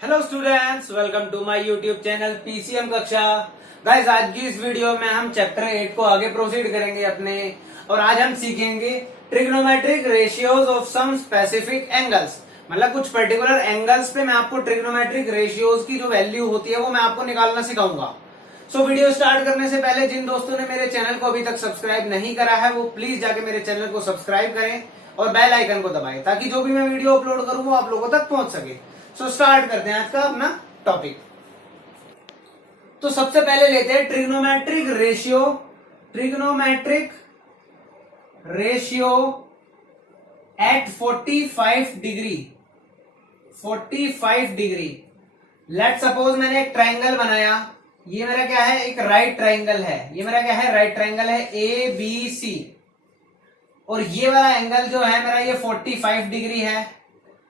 Hello students, welcome to my YouTube channel PCM कक्षा। Guys, आज की इस वीडियो में हम चैप्टर 8 को आगे प्रोसीड करेंगे अपने, और आज हम सीखेंगे trigonometric ratios of some specific angles. मतलब कुछ पर्टिकुलर एंगल्स पे मैं आपको ट्रिग्नोमेट्रिक रेशियोज की जो वैल्यू होती है वो मैं आपको निकालना सिखाऊंगा। सो वीडियो स्टार्ट करने से पहले जिन दोस्तों ने मेरे चैनल को अभी तक सब्सक्राइब नहीं करा है वो प्लीज जाके मेरे चैनल को सब्सक्राइब करें और बेल आइकन को दबाएं ताकि जो भी मैं वीडियो अपलोड करूं वो आप लोगों तक पहुंच सके। सो स्टार्ट करते हैं आज का अपना टॉपिक। तो सबसे पहले लेते हैं trigonometric ratio. Trigonometric ratio at 45 degree. 45 degree. Let suppose मैंने एक ट्राइंगल बनाया। ये मेरा क्या है? एक राइट ट्राइंगल है। ये मेरा क्या है? राइट ट्राइंगल है ए बी सी। और ये वाला एंगल जो है मेरा ये 45 डिग्री है।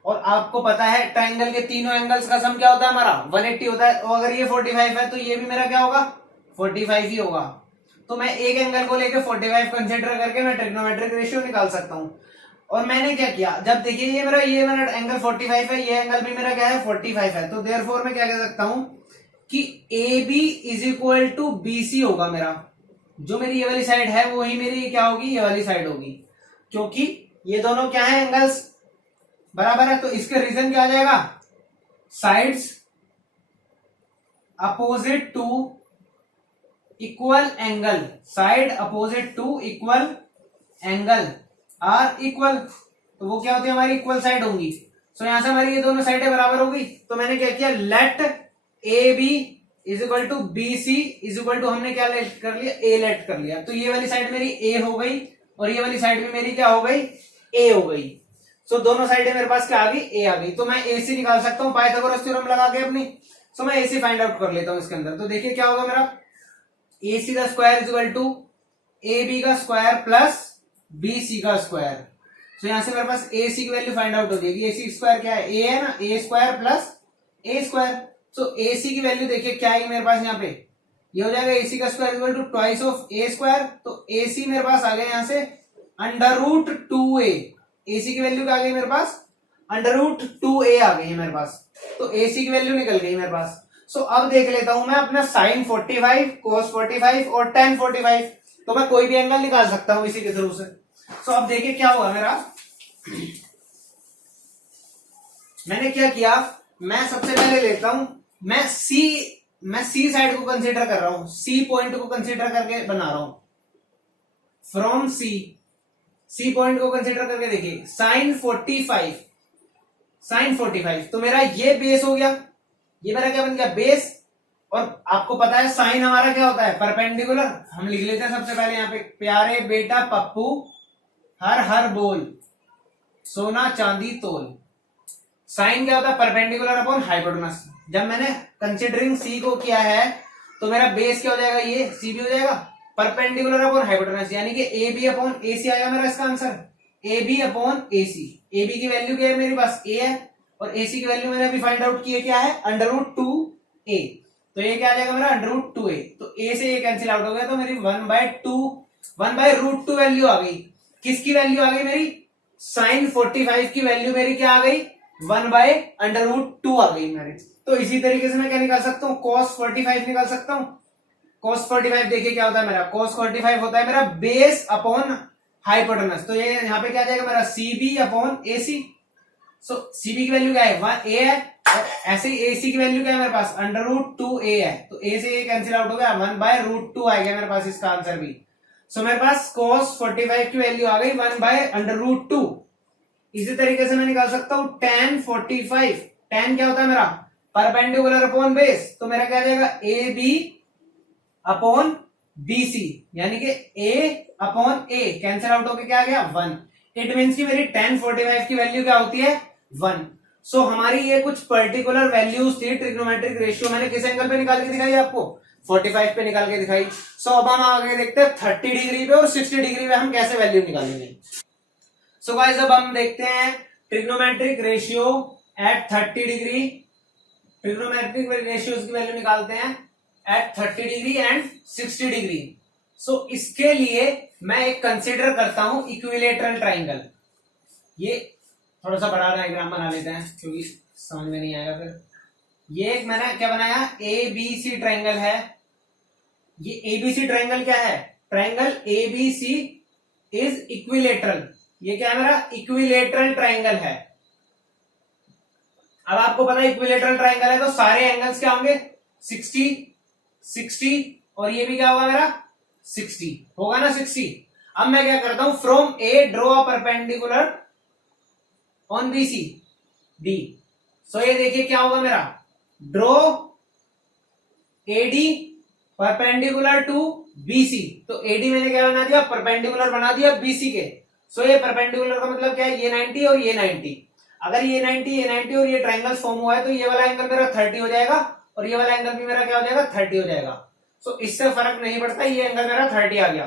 और आपको पता है ट्राइंगल के तीनों एंगल्स का सम क्या होता है? हमारा 180 होता है। और अगर ये 45 है तो ये भी मेरा क्या होगा? 45 ही होगा। तो मैं एक एंगल को लेके 45 कंसीडर करके मैं ट्रिग्नोमेट्रिक रेशियो निकाल सकता हूं। और मैंने क्या किया, जब देखिए ये मेरा एंगल 45 है, ये एंगल भी मेरा क्या है? 45 है। तो देयरफॉर मैं क्या कह सकता हूं कि A B is equal to B C होगा। मेरा जो मेरी ये वाली साइड है वो ही मेरी क्या होगी? ये वाली साइड होगी, क्योंकि ये दोनों क्या है? एंगल्स बराबर है। तो इसके रीजन क्या आ जाएगा? Sides opposite to equal angle. Side opposite to equal angle are equal. तो वो क्या होती है? हमारी इक्वल साइड होंगी। सो यहां से हमारी ये दोनों साइडें बराबर होगी। तो मैंने क्या किया? Let A B is equal to B C is equal to, हमने क्या लेट कर लिया? ए लेट कर लिया। तो ये वाली साइड मेरी ए हो गई और ये वाली साइड भी मेरी क्या हो गई? ए हो गई। सो दोनों साइडें मेरे पास क्या आ गई? ए आ गई। तो मैं ए सी निकाल सकता हूं पाइथागोरस थ्योरम लगा के अपनी। सो मैं ए सी फाइंड आउट कर लेता हूं इसके अंदर। तो देखिए क्या होगा मेरा? ए सी का square is equal to A B का स्क्वायर प्लस बी सी का स्क्वायर। तो यहां से मेरे पास ए सी की वैल्यू फाइंड आउट हो जाएगी। ए सी स्क्वायर क्या है? ए है ना, ए स्क्वायर प्लस ए स्क्वायर। सो ए सी की वैल्यू देखिए क्या आएगी मेरे पास? यहाँ पे ये हो जाएगा ए सी का square equal to twice of A square. तो ए सी मेरे पास आ गया यहां से अंडर रूट 2a। ए सी की वैल्यू क्या आ गई मेरे पास? अंडर रूट 2a आ गई है मेरे पास। तो ए सी की वैल्यू निकल गई मेरे पास। सो अब देख लेता हूं मैं अपना साइन 45, कोस 45 और टेन 45। तो मैं कोई भी एंगल निकाल सकता हूं इसी के थ्रू से। सो अब देखिए क्या होगा मेरा। मैंने क्या किया? मैं सबसे पहले लेता हूं, मैं सी साइड को कंसीडर कर रहा हूं। सी पॉइंट को कंसीडर करके बना रहा हूं। फ्रॉम सी पॉइंट को कंसीडर करके देखिए साइन 45 तो मेरा ये बेस हो गया। ये मेरा क्या बन गया? बेस। और आपको पता है साइन हमारा क्या होता है? परपेंडिकुलर। हम लिख लेते हैं सबसे पहले यहाँ पे, प्यारे बेटा पप्पू हर हर बोल, सोना चांदी तोल। साइन क्या होता है? Perpendicular upon hypotenuse. जब मैंने कंसिडरिंग सी को किया है तो मेरा बेस क्या हो जाएगा? ये सी भी हो जाएगा परपेंडिकुलर अपॉन हाइपोटेनस, यानी कि ए बी अपॉन ए सी आएगा मेरा इसका answer. A B upon A C. A B की वैल्यू क्या है मेरे पास? ए है। और ए सी की वैल्यू मैंने अभी फाइंड आउट की है, क्या है? Under root 2a। तो ये क्या आ जाएगा मेरा? Under root 2a। तो ए से ये कैंसिल आउट हो गया, तो मेरी 1/रूट 2 वैल्यू आ गई। किसकी वैल्यू आ गई मेरी? साइन 45 की वैल्यू मेरी क्या आ गई? 1/√2 आ गई मेरी। तो इसी तरीके से मैं क्या निकाल सकता हूँ? cos 45 निकाल सकता हूँ। cos 45 देखिए क्या होता है मेरा? cos 45 होता है मेरा बेस अपॉन हाइपोटेनस। तो ये यहाँ पे क्या आ जाएगा मेरा? CB upon AC। सो CB की वैल्यू क्या है? 1a है। और ऐसे ही AC की वैल्यू क्या है मेरे पास? अंडर रूट 2a है। तो a से ये कैंसिल आउट हो गया, 1/√2 आ गया मेरे पास इसका आंसर भी। सो मेरे पास cos 45 की वैल्यू आ गई 1/√2। इसी तरीके से मैं निकाल सकता हूं tan 45। tan क्या होता है मेरा? Perpendicular upon base. तो मेरा क्या आ जाएगा? A B upon B C, यानी कि A upon A cancel out होकर क्या आ गया? 1। इट मीन्स की मेरी tan 45 की वैल्यू क्या होती है? 1। सो हमारी ये कुछ पर्टिकुलर वैल्यूज थी। ट्रिग्नोमेट्रिक रेशियो मैंने किस एंगल पे निकाल के दिखाई आपको? 45 पे निकाल के दिखाई। सो अब हम आगे देखते हैं 30 डिग्री पे और 60 डिग्री पे हम कैसे वैल्यू निकालेंगे। सो गाइस, अब हम देखते हैं trigonometric ratio at 30 degree. Trigonometric ratios की वैल्यू निकालते हैं at 30 degree and 60 degree. So इसके लिए मैं एक कंसीडर करता हूं इक्विलेटरल ट्राइंगल। ये थोड़ा सा बड़ा डायग्राम बना लेते हैं क्योंकि समझ में नहीं आएगा फिर। ये एक मैंने क्या बनाया, एबीसी ट्रायंगल है। ये एबीसी ट्रायंगल क्या है, ट्रायंगल एबीसी इज इक्विलेटरल। ये क्या है मेरा, इक्विलेटरल ट्रायंगल है। अब आपको पता है इक्विलेटरल ट्रायंगल है तो सारे एंगल्स क्या होंगे, 60 60 और ये भी क्या होगा मेरा 60 होगा ना, 60। अब मैं क्या करता हूं, from A draw a perpendicular on BC D. So ये देखिए क्या होगा मेरा, draw AD perpendicular to BC. तो एडी मैंने क्या बना दिया, परपेंडिकुलर बना दिया बीसी के। सो ये परपेंडिकुलर का मतलब क्या है, ये 90 और ये 90। अगर ये 90 और ये ट्रायंगल फॉर्म हुआ है तो ये वाला एंगल मेरा 30 हो जाएगा और ये वाला एंगल भी मेरा क्या हो जाएगा, 30 हो जाएगा। सो इससे फर्क नहीं पड़ता, ये एंगल मेरा 30 आ गया।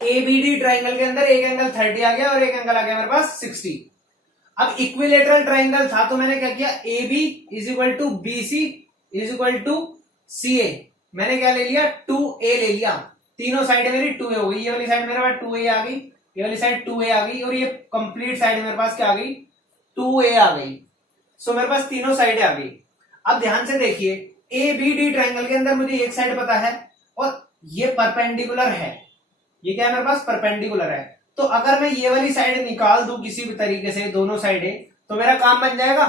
एबीडी ट्रायंगल के अंदर एक एंगल 30 आ गया और एक एंगल आ गया मेरे पास 60। अब इक्विलेटरल ट्रायंगल था तो मैंने क्या किया, A B is equal to B C is equal to C A. मैंने क्या ले लिया, 2a ले लिया। तीनों साइड मेरी 2a हो गई, ये वाली साइड मेरे पास 2a आ गई, ये वाली साइड 2a आ गई और ये कंप्लीट साइड मेरे पास क्या आ गई, 2a आ गई। सो मेरे पास तीनों साइडें आ गई। अब ध्यान से देखिए, ए बी डी ट्रायंगल के अंदर मुझे एक साइड पता है और ये परपेंडिकुलर है। ये क्या है मेरे पास, परपेंडिकुलर है। तो अगर मैं ये वाली साइड निकाल दूं किसी भी तरीके से, दोनों साइडें, तो मेरा काम बन जाएगा।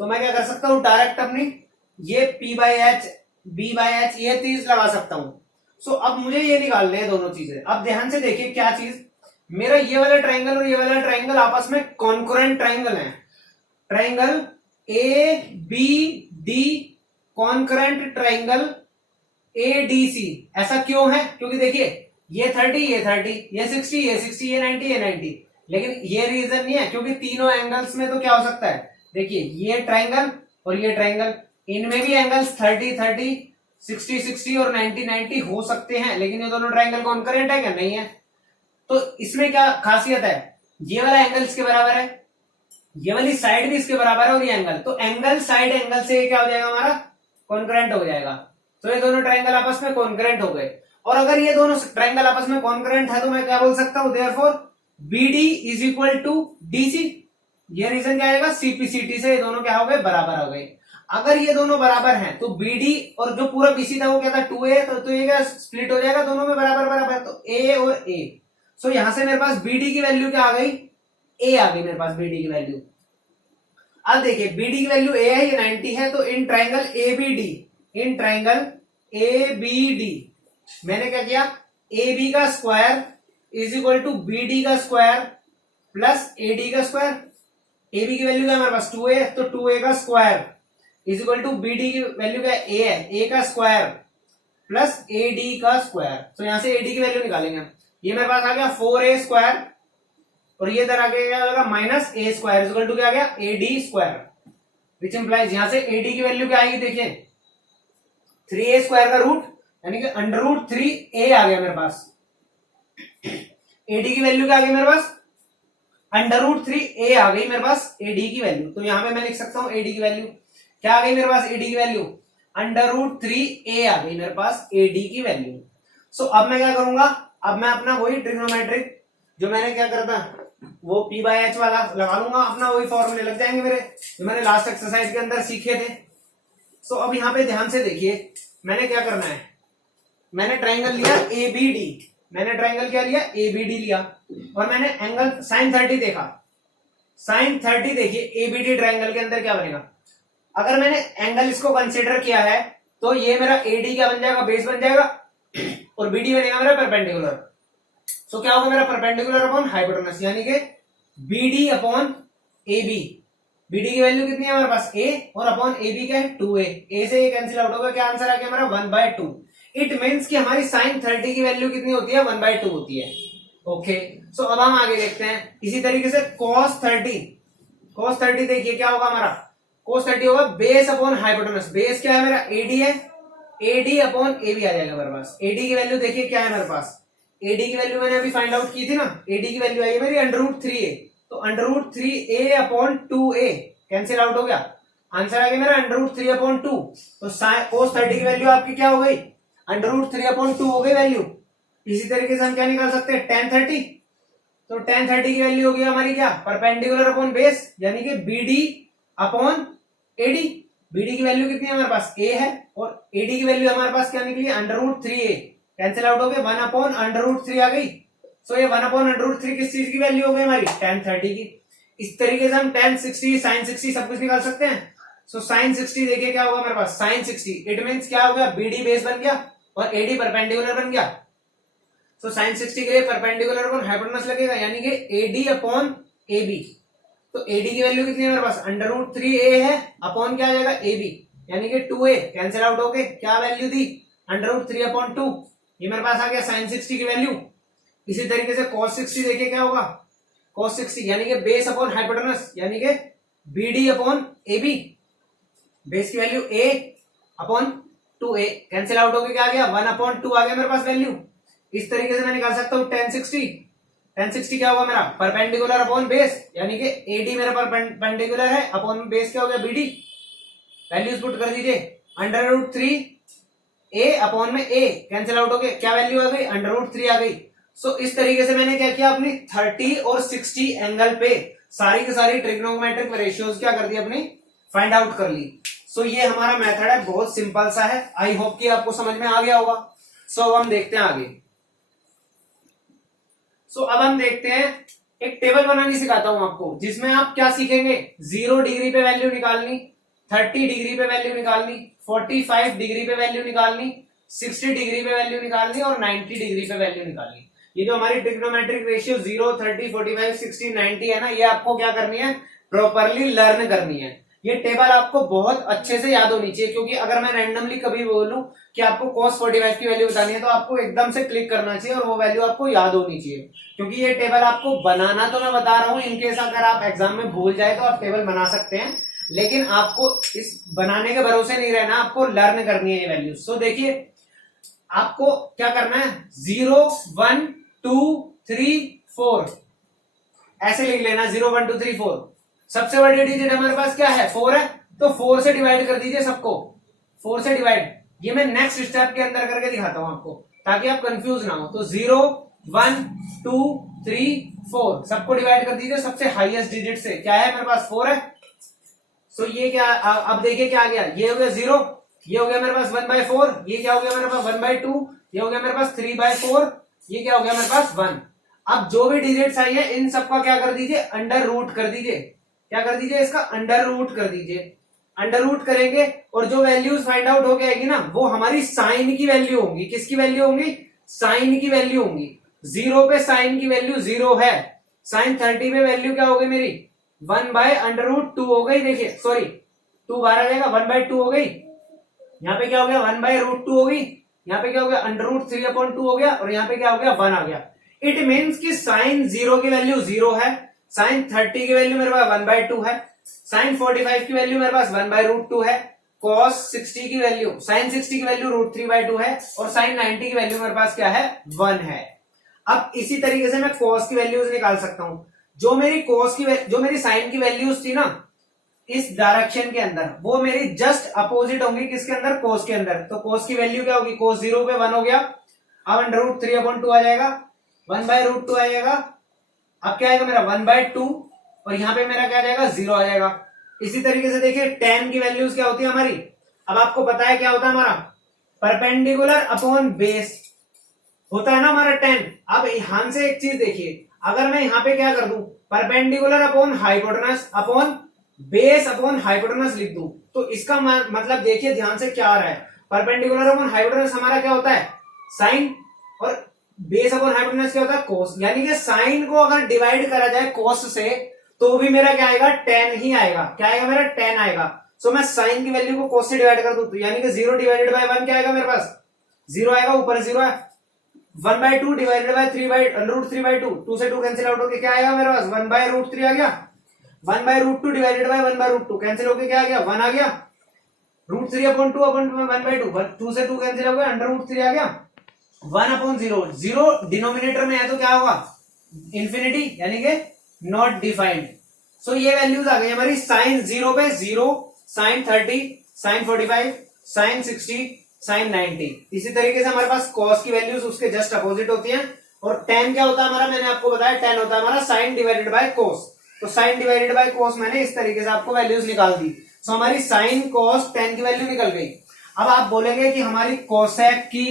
तो मैं क्या कर सकता हूं, डायरेक्ट अपनी ये P by H B by H ये चीज लगा सकता हूं। सो अब मुझे ये निकालने हैं दोनों चीजें। अब ध्यान से देखिए क्या चीज, मेरा ये वाला ट्रायंगल और ये वाला ट्रायंगल आपस में कॉन्करेंट ट्रायंगल है। Triangle A B D concurrent triangle ADC। ऐसा क्यों है, क्योंकि देखिए ये 30 ये 30, ये 60 ये 60, ये 90 ये 90। लेकिन ये रीजन नहीं है क्योंकि तीनों एंगल्स में तो क्या हो सकता है, देखिए ये ट्रायंगल और ये ट्रायंगल, इनमें भी एंगल्स 30 30, 60 60 और 90 90 हो सकते हैं, लेकिन ये दोनों ट्रायंगल कॉन्करेंट है क्या, नहीं है। तो इसमें क्या खासियत है, ये वाला एंगल इसके बराबर है, ये वाली साइड भी इसके बराबर है और ये एंगल, तो एंगल साइड एंगल से क्या हो जाएगा हमारा, कॉन्करेंट हो जाएगा। तो ये दोनों ट्रायंगल आपस में कॉन्करेंट हो गए। और अगर ये दोनों ट्रायंगल आपस में कॉन्करेंट है तो मैं क्या बोल सकता हूं, therefore BD is equal to DC। ये रीजन क्या आएगा, CPCT से ये दोनों क्या हो गए, बराबर हो गए। अगर ये दोनों बराबर हैं तो BD और जो पूरा BC था वो क्या था 2A, तो ये क्या स्प्लिट हो जाएगा दोनों में बराबर बराबर, तो A और A। सो यहां से मेरे पास BD की वैल्यू क्या आ गई, A आ गई मेरे पास BD की वैल्यू। अब देखिए BD की वैल्यू A है, ये 90 है, तो in triangle ABD, in triangle ABD मैंने क्या किया, AB का square is equal to BD का स्क्वायर प्लस AD का स्क्वायर। AB की वैल्यू क्या हमारे पास 2A, तो 2A का square is equal to BD की वैल्यू क्या A है, A का स्क्वायर प्लस AD का स्क्वायर। तो यहां से AD की वैल्यू निकालेंगे। ये मेरे पास आ गया 4A स्क्वायर और ये इधर आगे क्या होगा, minus A square is equal to क्या आ गया, AD स्क्वायर, विच इंप्लाइज यहां से AD की वैल्यू क्या आएगी, देखिए 3A स्क्वायर का रूट यानी कि अंडर रूट 3A आ गया मेरे पास। AD की वैल्यू क्या आ गई मेरे पास, अंडर रूट 3A आ गई मेरे पास AD की वैल्यू। तो यहां पे मैं लिख सकता हूं AD की वैल्यू क्या आ गई मेरे पास, AD की वैल्यू अंडर रूट 3A आ गई मेरे पास AD की वैल्यू। सो अब मैं क्या करूंगा, अब मैं अपना वही ट्रिग्नोमेट्रिक जो मैंने क्या करता वो P बाई एच वाला लगा लूंगा, अपना वही फॉर्मूले लग जाएंगे मेरे जो मैंने लास्ट एक्सरसाइज के अंदर सीखे थे। सो अब यहाँ पे ध्यान से देखिए मैंने क्या करना है, मैंने ट्रायंगल लिया ABD, मैंने ट्रायंगल क्या लिया ABD लिया और मैंने एंगल sin 30 देखा। sin 30 देखिए ABD ट्रायंगल के अंदर क्या बनेगा, अगर मैंने एंगल इसको कंसीडर किया है तो ये मेरा AD क्या बन जाएगा, बेस बन जाएगा और BD बनेगा मेरा परपेंडिकुलर। सो क्या होगा मेरा परपेंडिकुलर अपॉन हाइपोटेनस, यानी कि BD अपॉन AB। BD की वैल्यू कितनी है हमारे पास A और अपॉन AB क्या है 2A। A से ये कैंसिल आउट होगा, क्या आंसर आ गया हमारा 1/2। इट मीन्स कि हमारी sin 30 की वैल्यू कितनी होती है, 1/2 होती है। ओके सो अब हम आगे देखते हैं इसी तरीके से cos 30 देखिए क्या होगा हमारा, cos 30 होगा बेस अपॉन हाइपोटेनस। बेस क्या है मेरा AD है, AD अपॉन AB आ जाएगा मेरे पास। AD की वैल्यू देखिए क्या है मेरे पास, AD की वैल्यू मैंने अभी फाइंड आउट की थी ना, AD की वैल्यू आई है मेरी अंडर रूट 3A, तो under root 3A upon 2A cancel out हो गया, आंसर आ गया मेरा अंडर रूट 3 अपॉन 2। तो cos 30 की वैल्यू आपकी क्या हो गई, अंडर रूट 3 अपॉन 2 हो गई वैल्यू। इसी तरीके से हम क्या निकाल सकते हैं tan 30, तो tan 30 की वैल्यू होगी हमारी क्या, परपेंडिकुलर अपॉन बेस यानी कि BD अपॉन AD। बीडी की वैल्यू कितनी है हमारे पास, ए है, और एडी की वैल्यू हमारे पास क्या निकली, √3a, कैंसिल आउट हो गए, 1/√3 आ गई। सो ये 1/√3 किस चीज की वैल्यू हो गई हमारी, tan 30 की। इस तरीके से हम tan 60 sin 60 सब कुछ निकाल सकते हैं। सो sin 60 देखिए क्या होगा हमारे पास, sin 60 इट मीन्स क्या हो गया, बीडी बेस बन गया और एडी परपेंडिकुलर बन गया। सो sin 60 के लिए परपेंडिकुलर अपॉन हाइपोटेनस लगेगा, यानी कि एडी अपॉन ए बी। तो एडी की वैल्यू कितनी है हमारे पास, √3a है, अपॉन क्या आ जाएगा, ए बी, यानी कि 2a, कैंसिल आउट हो गए, क्या वैल्यू दी, √3/2, ये मेरे पास आ गया sin 60 की वैल्यू। इसी तरीके से cos 60 देखिए क्या होगा, cos 60 यानी कि बेस अपॉन हाइपोटेनस, यानी कि BD upon A B, base की value a upon 2a, cancel out हो गया, क्या आ गया, 1/2 आ गया मेरे पास वैल्यू। इस तरीके से मैं निकाल सकता हूँ tan 60 क्या होगा मेरा, परपेंडिकुलर अपॉन बेस, यानी कि एडी मेरा परपेंडिकुलर है, अपॉन बेस क्या हो गया, बीडी। वैल्यूज पुट कर दीजिए, √3a अपॉन में a, कैंसिल आउट हो गया, क्या वैल्यू आ गई, √3 आ गई। सो इस तरीके से मैंने क्या किया, अपनी 30 और 60 एंगल पे सारी की सारी ट्रिग्नोमेट्रिक रेशियोज क्या कर दी, अपनी फाइंड आउट कर ली। सो ये हमारा मेथड है, बहुत सिंपल सा है, आई होप कि आपको समझ में आ गया होगा। सो अब हम देखते हैं आगे। सो अब हम देखते हैं, एक टेबल बनानी सिखाता हूं आपको, जिसमें आप क्या सीखेंगे, 0 डिग्री पे वैल्यू निकालनी, 30 डिग्री पे वैल्यू निकालनी, 45 डिग्री पे वैल्यू निकालनी, 60 डिग्री पे वैल्यू निकालनी और 90 डिग्री पे वैल्यू निकालनी। ये जो हमारी ट्रिग्नोमेट्रिक रेशियो 0, 30, 45, 60, 90 है ना, ये आपको क्या करनी है, प्रॉपरली लर्न करनी है। ये टेबल आपको बहुत अच्छे से याद होनी चाहिए, क्योंकि अगर मैं रैंडमली कभी बोलूं कि आपको cos 45 की वैल्यू बतानी है, तो आपको एकदम से क्लिक करना चाहिए और वो वैल्यू आपको याद होनी चाहिए, क्योंकि ये टेबल आपको बनाना तो मैं बता रहा हूं, इनकेस अगर आप एग्जाम में भूल जाए तो आप टेबल बना सकते हैं, लेकिन आपको इस बनाने के भरोसे नहीं रहना, आपको लर्न करनी है ये वैल्यू। सो देखिए आपको क्या करना है, 0, 1, 2, 3, 4 ऐसे लिख लेना, 0, 1, 2, 3, 4। सबसे बड़ी डिजिट हमारे पास क्या है, 4 है, तो 4 से डिवाइड कर दीजिए सबको, 4 से डिवाइड। ये मैं नेक्स्ट स्टेप के अंदर करके दिखाता हूं आपको, ताकि आप कंफ्यूज ना हो। तो 0, 1, 2, 3, 4 सबको डिवाइड कर दीजिए सबसे हाईएस्ट डिजिट से, क्या है मेरे पास, 4 है। सो ये क्या, अब देखिए क्या आ गया, ये हो गया 0, ये हो गया मेरे पास 1/4, ये क्या हो गया मेरे पास 1/2, ये हो गया मेरे पास 3/4, ये क्या हो गया मेरे पास 1। अब जो भी डिजिट्स आई है इन सबका क्या कर दीजिए, अंडर रूट कर दीजिए, क्या कर दीजिए, इसका अंडर रूट कर दीजिए। अंडर रूट करेंगे और जो वैल्यूज फाइंड आउट होके आएगी ना, वो हमारी साइन की वैल्यू होंगी। किसकी वैल्यू होंगी, साइन की वैल्यू होंगी। 0 पे साइन की वैल्यू 0 है, साइन 30 पे वैल्यू क्या हो गई मेरी, 1/√2 हो गई। देखिए सॉरी 2 बाहर आ जाएगा, 1/2 हो गई, यहाँ पे क्या हो गया 1/√2 हो गई, यहाँ पे क्या हो गया √3/2 हो गया, और यहाँ पे क्या हो गया 1 आ गया। इट मीन्स कि साइन 0 की वैल्यू 0 है, साइन 30 की वैल्यू मेरे पास 1/2 है, साइन 45 की वैल्यू मेरे पास 1/√2 है, cos 60 की वैल्यू, साइन 60 की वैल्यू √3/2 है, और साइन 90 की वैल्यू मेरे पास क्या है 1 है। अब इसी तरीके से मैं cos की वैल्यूज निकाल सकता हूं। जो मेरी साइन की वैल्यूज थी ना इस डायरेक्शन के अंदर, वो मेरी जस्ट अपोजिट होंगी किसके अंदर, cos के अंदर। तो cos की वैल्यू क्या होगी, cos 0 पे 1 हो गया, अब √3/2 आ जाएगा, 1/√2 आ जाएगा, अब क्या आएगा मेरा 1/2, और यहां पे मेरा क्या आ जाएगा 0 आ जाएगा। इसी तरीके से देखिए tan की वैल्यूज क्या होती है हमारी, अब आपको पता है क्या होता है हमारा, परपेंडिकुलर अपॉन बेस होता है ना हमारा tan। अब यहां से एक चीज देखिए, अगर मैं यहां पे क्या कर दूं, perpendicular upon hypotenuse upon base upon hypotenuse लिख दूं, तो इसका मतलब देखिए ध्यान से क्या आ रहा है, परपेंडिकुलर अपॉन हाइपोटेनस हमारा क्या होता है साइन, और बेस अपॉन हाइपोटेनस क्या होता है कोस। यानी कि साइन को अगर डिवाइड करा जाए कोस से तो भी मेरा क्या आएगा tan ही आएगा, क्या आएगा मेरा tan आएगा। सो मैं साइन की वैल्यू को कोस से डिवाइड कर दूं, तो यानी कि 0 डिवाइडेड बाय 1 क्या आएगा मेरे पास 0 आएगा, ऊपर 0 है। 1/2 डिवाइडेड बाय √3/2, 2 से 2 कैंसिल आउट होके क्या आएगा मेरे पास 1/√3 आ गया, 1/√2 डिवाइडेड बाय 1/√2 कैंसिल होके क्या आ गया 1 आ गया, √3/2 2 से 2 कैंसिल हो गया, √3 आ गया, 1/0, 0 डिनोमिनेटर में है तो क्या होगा इंफिनिटी, यानी कि नॉट डिफाइंड। सो ये वैल्यूज आ गई हमारी साइन 0 पे 0, साइन 30, साइन 45, साइन 60, साइन 90। इसी तरीके से हमारे पास cos की वैल्यूज उसके जस्ट अपोजिट होती हैं। और tan क्या होता है हमारा, मैंने आपको बताया tan होता है हमारा साइन डिवाइडेड बाय cos। तो साइन डिवाइडेड बाय cos मैंने इस तरीके से आपको वैल्यूज निकाल दी। सो हमारी साइन कॉस टेन की वैल्यू निकल गई। अब आप बोलेंगे कि हमारी कोसेक की,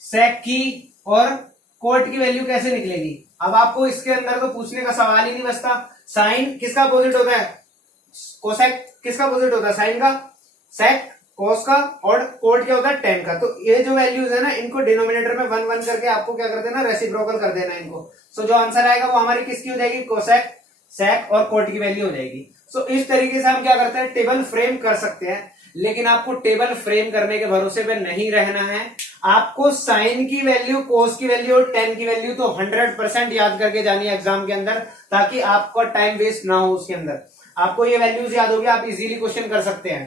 सेक की और कोट की वैल्यू कैसे निकलेगी। अब आपको इसके अंदर तो पूछने का सवाल ही नहीं बचता। साइन किसका अपोजिट होता है, कोसेक किसका अपोजिट होता है, साइन का, सेक कोस का, और कोट क्या होता है, टेन का। तो ये जो वैल्यूज है ना, इनको डिनोमिनेटर में 1 1 करके आपको क्या कर देना, रेसिप्रोकल कर देना इनको। सो जो आंसर आएगा वो हमारी किसकी हो जाएगी, कोसेक, सेक और कोट की वैल्यू हो जाएगी। सो इस तरीके से हम क्या करते हैं, टेबल फ्रेम कर सकते हैं। लेकिन आपको टेबल फ्रेम करने के भरोसे पे नहीं रहना है। आपको साइन की वैल्यू, कोस की वैल्यू और टेन की वैल्यू तो 100% याद करके जानी है एग्जाम के अंदर, ताकि आपका टाइम वेस्ट ना हो उसके अंदर। आपको ये वैल्यूज याद होगी, आप इजीली क्वेश्चन कर सकते हैं।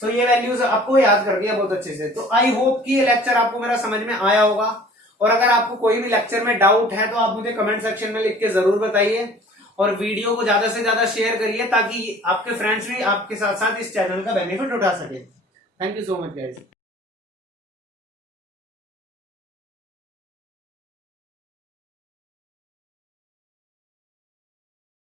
तो ये वैल्यूज आपको याद कर दिया बहुत अच्छे से। तो आई होप कि ये लेक्चर आपको मेरा समझ में आया होगा। और अगर आपको कोई भी लेक्चर में डाउट है तो आप मुझे कमेंट सेक्शन में लिख के जरूर बताइए, और वीडियो को ज्यादा से ज्यादा शेयर करिए ताकि आपके फ्रेंड्स भी आपके साथ साथ इस चैनल का बेनिफिट उठा सके। Thank you so much guys.